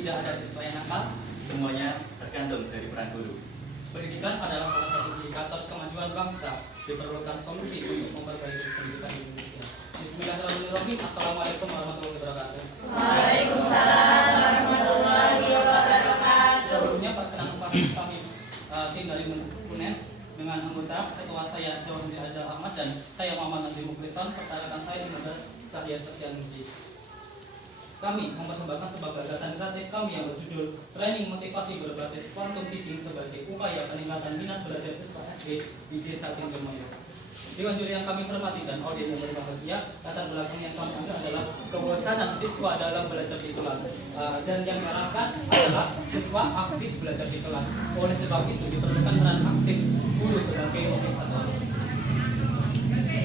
tidak ada siswa yang nakal, semuanya tergantung dari peran guru. Pendidikan adalah salah satu indikator kemajuan bangsa. Diperlukan solusi untuk memperbaiki pendidikan di Indonesia. Bismillahirrahmanirrahim. Assalamualaikum warahmatullahi wabarakatuh. Waalaikumsalam warahmatullahi wabarakatuh. Sebelumnya perkenalkan kami tim dari UNES dengan anggota ketua saya Jawahir Azal Ahmad dan saya Muhammad Nazim Muklisan serta rekan saya Imada Cahya Setianingsih. Kami mempersembahkan sebuah gagasan kreatif kami yang berjudul Training Motivasi Berbasis Quantum Teaching sebagai upaya peningkatan minat belajar siswa SD di Desa Tinjomaya. Dewan juri yang kami hormati dan audiens yang berbahagia, latar belakang yang kami ambil adalah kebosanan siswa dalam belajar di kelas, dan yang diharapkan adalah siswa aktif belajar di kelas. Oleh sebab itu diperlukan peran aktif guru sebagai motivator.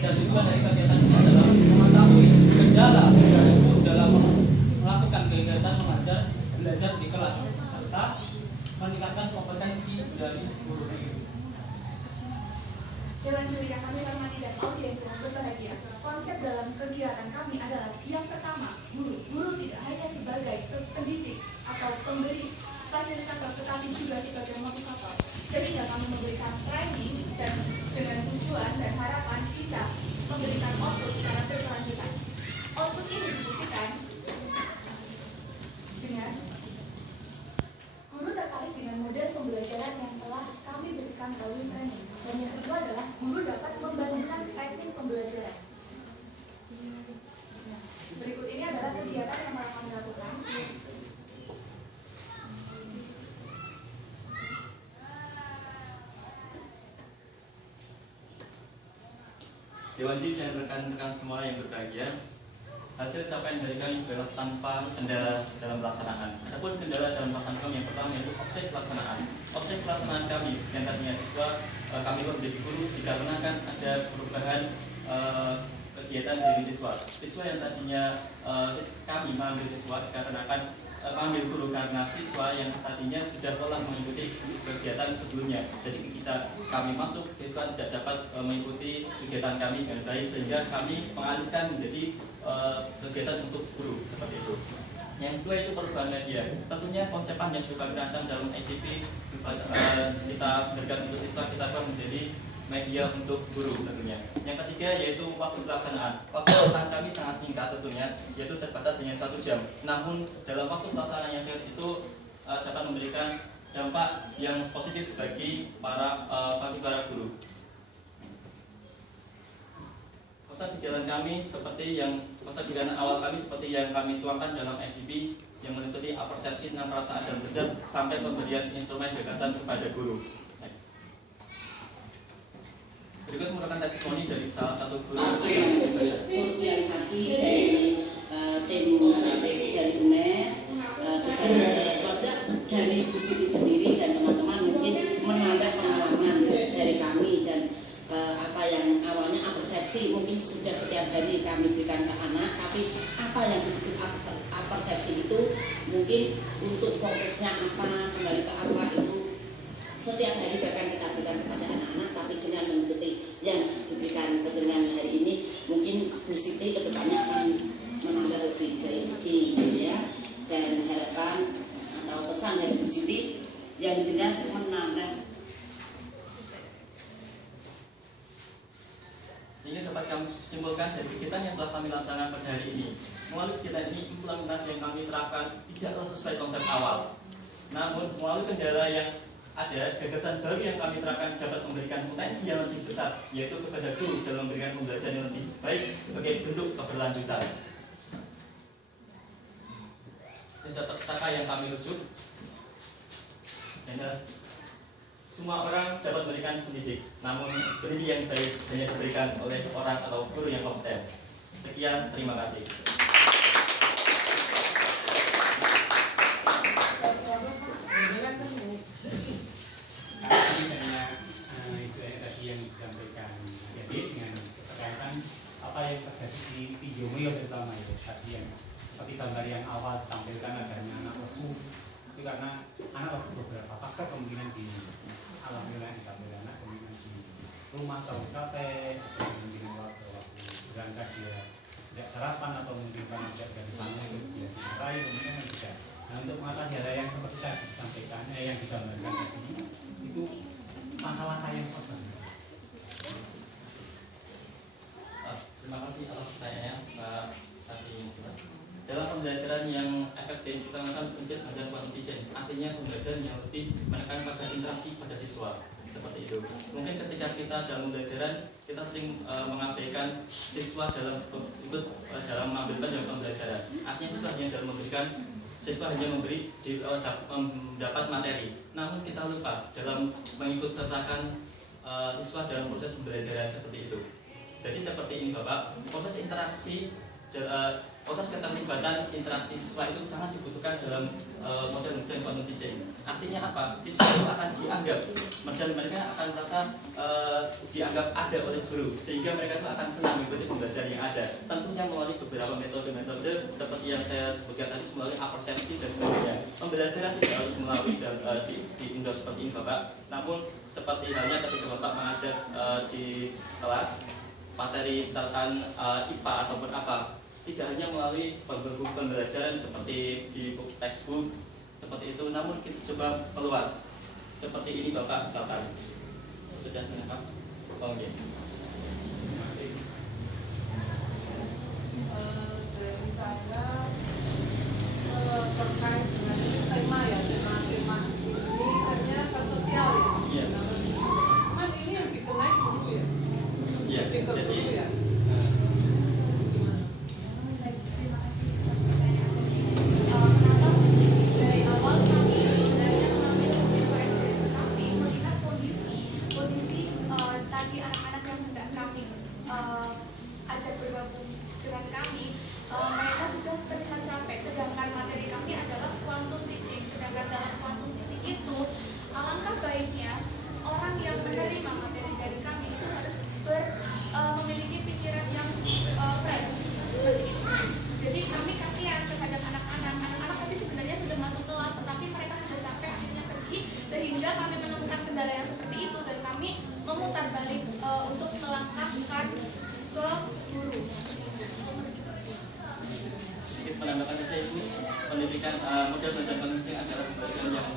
Dan tujuan dari kegiatan ini adalah mengetahui kendala dari guru dalam melakukan kegiatan mengajar belajar di kelas serta meningkatkan kompetensi dari guru. Dewan juri yang kami hormati dan audiens yang berbahagia, konsep dalam kegiatan kami adalah yang pertama, guru tidak hanya sebagai pendidik atau pemberi fasilitator, tetapi juga sebagai motivator. Sehingga kami memberikan training dan dengan tujuan dan harapan bisa memberikan output secara berkelanjutan. Output ini dibuktikan dengan guru tertarik dengan model pembelajaran yang telah kami berikan melalui training. Dan yang kedua adalah guru dapat membandingkan teknik pembelajaran. Berikut ini adalah kegiatan yang telah kami lakukan. Dewan juri dan rekan-rekan semua yang berbahagia, hasil capaian dari kami adalah tanpa kendala dalam pelaksanaan. Adapun kendala dalam pelaksanaan kami yang pertama yaitu objek pelaksanaan. Objek pelaksanaan kami yang tadinya siswa kami menjadi guru dikarenakan ada perubahan kegiatan dari siswa. Siswa yang tadinya kami mengambil siswa dikarenakan mengambil guru karena siswa yang tadinya sudah telah mengikuti kegiatan sebelumnya. Jadi kami masuk, siswa tidak dapat mengikuti kegiatan kami dengan baik sehingga kami mengalihkan menjadi kegiatan untuk guru seperti itu. Yang kedua itu perubahan media. Tentunya konsepan yang sudah kami rancang dalam ICP kita berikan untuk siswa kita akan menjadi media untuk guru tentunya. Yang ketiga yaitu waktu pelaksanaan. Waktu pelaksanaan kami sangat singkat tentunya, yaitu terbatas dengan 1 jam. Namun dalam waktu pelaksanaan yang singkat itu dapat memberikan dampak yang positif bagi para guru. Pesan kegiatan kami seperti yang kegiatan awal kami seperti yang kami tuangkan dalam SCP yang meliputi persepsi tentang perasaan dan belajar sampai pemberian instrumen gagasan kepada guru. Berikut merupakan testimoni dari salah satu guru. Sosialisasi dari tim dari UNES, proses dari Ibu Siti sendiri dan teman-teman mungkin menambah pengalaman dari kami dan apa yang awalnya persepsi mungkin sudah setiap hari kami berikan ke anak, tapi apa yang disebut persepsi itu mungkin untuk fokusnya apa, kembali ke apa itu setiap hari bahkan kita berikan kepada anak-anak, tapi dengan mengikuti yang diberikan dengan hari ini mungkin Bu Siti kedepannya akan menambah lebih baik lagi ya, dan harapan atau pesan dari Bu Siti yang jelas menambah sehingga dapat kami simpulkan dari kegiatan yang telah kami laksanakan pada hari ini. Melalui kegiatan ini, implementasi yang kami terapkan tidaklah sesuai konsep awal. Namun, melalui kendala yang ada, gagasan baru yang kami terapkan dapat memberikan potensi yang lebih besar, yaitu kepada guru dalam memberikan pembelajaran yang lebih baik sebagai bentuk keberlanjutan. Data yang kami rujuk, semua orang dapat memberikan pendidik, namun pendidik yang baik hanya diberikan oleh orang atau guru yang kompeten. Sekian, terima kasih. Itu tadi yang disampaikan jadi dengan berkaitan apa yang terjadi di Tinjomaya terutama itu tadi yang seperti gambar yang awal ditampilkan adanya anak lesu itu karena anak lesu beberapa faktor kemungkinan di alam wilayah ditampilkan anak kemungkinan di rumah atau capek atau kemungkinan waktu berangkat dia tidak sarapan atau mungkin karena tidak dari bangun itu dia dimarahi kemungkinan tidak. Nah Nah, untuk mengatasi hal yang seperti tadi disampaikan, yang digambarkan tadi, itu langkah-langkah yang apa? Terima kasih atas pertanyaannya, Pak Sati. Dalam pembelajaran yang efektif, kita menggunakan prinsip belajar quantum teaching, artinya pembelajaran yang lebih menekan pada interaksi pada siswa. Seperti itu. Mungkin ketika kita dalam pembelajaran, kita sering mengabaikan siswa dalam ikut dalam mengambil dalam pembelajaran. Artinya siswa hanya dalam memberikan, siswa hanya mendapat materi. Namun kita lupa dalam mengikut sertakan siswa dalam proses pembelajaran seperti itu. Jadi seperti ini Bapak, proses interaksi, proses keterlibatan interaksi siswa itu sangat dibutuhkan dalam model desain quantum teaching. Artinya apa? Siswa itu akan dianggap, dan mereka akan merasa dianggap ada oleh guru, sehingga mereka itu akan senang mengikuti pembelajaran yang ada. Tentunya melalui beberapa metode-metode seperti yang saya sebutkan tadi, melalui apersepsi dan sebagainya. Pembelajaran tidak harus melalui di indoor seperti ini Bapak. Namun seperti halnya ketika Bapak mengajar di kelas materi misalkan IPA ataupun apa, tidak hanya melalui pembelajaran seperti di textbook seperti itu, namun kita coba keluar seperti ini Bapak misalkan. Sudah kenapa? Oh iya. Terima kasih. Dari saya terkait dengan tema ya, tema ini hanya ke sosial ya. Iya. Cuman ini yang dikenai dulu ya. Iya. Jadi Baik, terima kasih atas pertanyaannya. Kenapa dari awal kami sebenarnya mengambil siswa SD, tetapi melihat kondisi tadi anak-anak yang hendak kami ajak bergabung dengan kami, mereka sudah terlihat capek. Sedangkan materi kami adalah quantum teaching. Sedangkan dalam quantum teaching itu, alangkah baiknya orang yang menerima materi dari kami itu harus memiliki pikiran yang fresh seperti itu. Jadi kami kasihan terhadap anak-anak pasti sebenarnya sudah masuk kelas, tetapi mereka sudah capek akhirnya pergi, sehingga kami menemukan kendala yang seperti itu dan kami memutar balik untuk melangkahkan ke guru. sedikit penambahan saya itu, pendidikan model belajar pendidikan adalah pembelajaran yang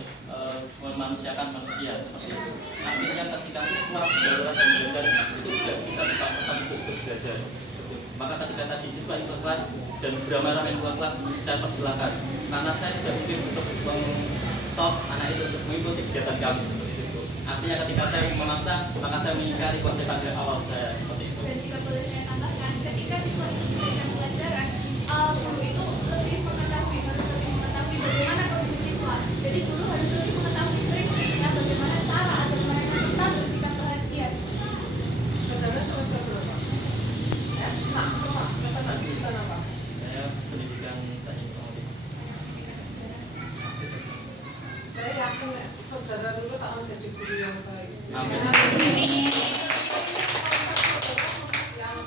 memanusiakan manusia seperti itu. Artinya ketika siswa belajar itu tidak bisa dipaksakan untuk ikut belajar. Maka ketika tadi siswa ikut kelas dan beramai-ramai keluar kelas, saya persilakan, karena saya tidak mungkin untuk stop anak itu untuk mengikuti kegiatan kami seperti itu. Artinya ketika saya memaksa, maka saya mengingkari konsep pada awal saya seperti itu. Dan jika boleh saya tambahkan, ketika siswa itu diberikan pelajaran, guru itu harus lebih mengetahui bagaimana kondisi siswa. Jadi guru harus lebih mengetahui triknya, bagaimana cara agar mereka tetap bersikap bahagia. Saudara semester berapa? Apa? Saya pendidikan teknik otomotif. Saya yakin saudara lulus akan jadi guru yang baik. Amin. Yang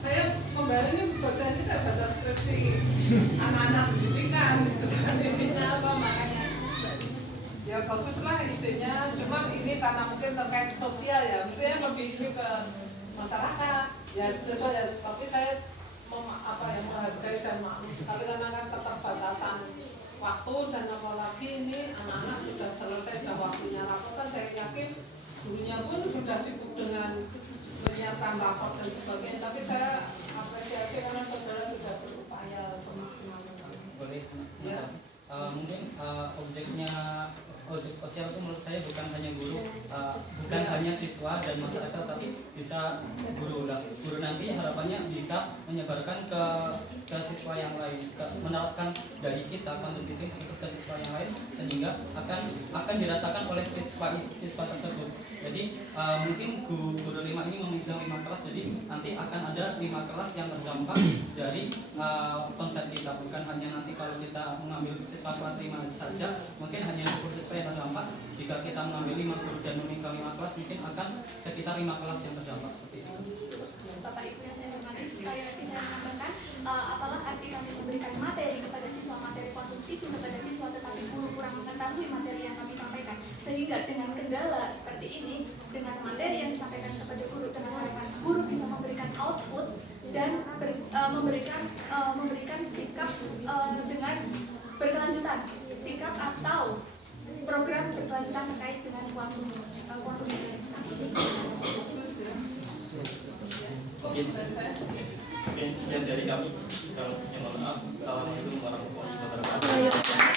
saya kembali ini baca ini tidak baca skripsi anak-anak pendidikan gitu kan. Kenapa makanya? Ya baguslah idenya, cuma ini karena mungkin terkait sosial ya, mestinya lebih ini ke masyarakat ya sesuai ya, tapi saya menghargai dan maklum, tapi karena kan keterbatasan waktu dan apalagi ini anak-anak sudah selesai, sudah waktunya rapotan, saya yakin gurunya pun sudah sibuk dengan menyiapkan rapor dan sebagainya, tapi saya apresiasi karena saudara sudah berupaya semaksimal mungkin. Boleh Ya. Mungkin objek sosial itu menurut saya bukan hanya guru, bukan hanya siswa dan masyarakat, tapi bisa guru lah. Guru nanti harapannya bisa menyebarkan ke siswa yang lain, menerapkan dari kita quantum teaching ke siswa yang lain, sehingga akan dirasakan oleh siswa tersebut. Jadi mungkin guru 5 ini memegang 5 kelas, jadi nanti akan ada 5 kelas yang terdampak dari konsep kita. Bukan hanya nanti kalau kita mengambil siswa kelas 5 saja, mungkin hanya 10 siswa yang terdampak. Jika kita mengambil 5 guru dan memegang 5 kelas, mungkin akan sekitar 5 kelas yang terdampak seperti itu. Bapak Ibu yang saya hormati, sekali lagi saya menambahkan, apalah arti kami memberikan materi kepada siswa, materi quantum teaching kepada siswa, tetapi guru kurang mengetahui materi yang kami sampaikan, sehingga dengan kendala seperti ini, dengan materi yang disampaikan kepada guru, dengan harapan guru bisa memberikan output dan memberikan sikap dengan berkelanjutan. keputusan, sikap atau program berkelanjutan terkait dengan kuantum Oke, sekian dari kami. Kalau yang mohon maaf, assalamualaikum warahmatullahi wabarakatuh.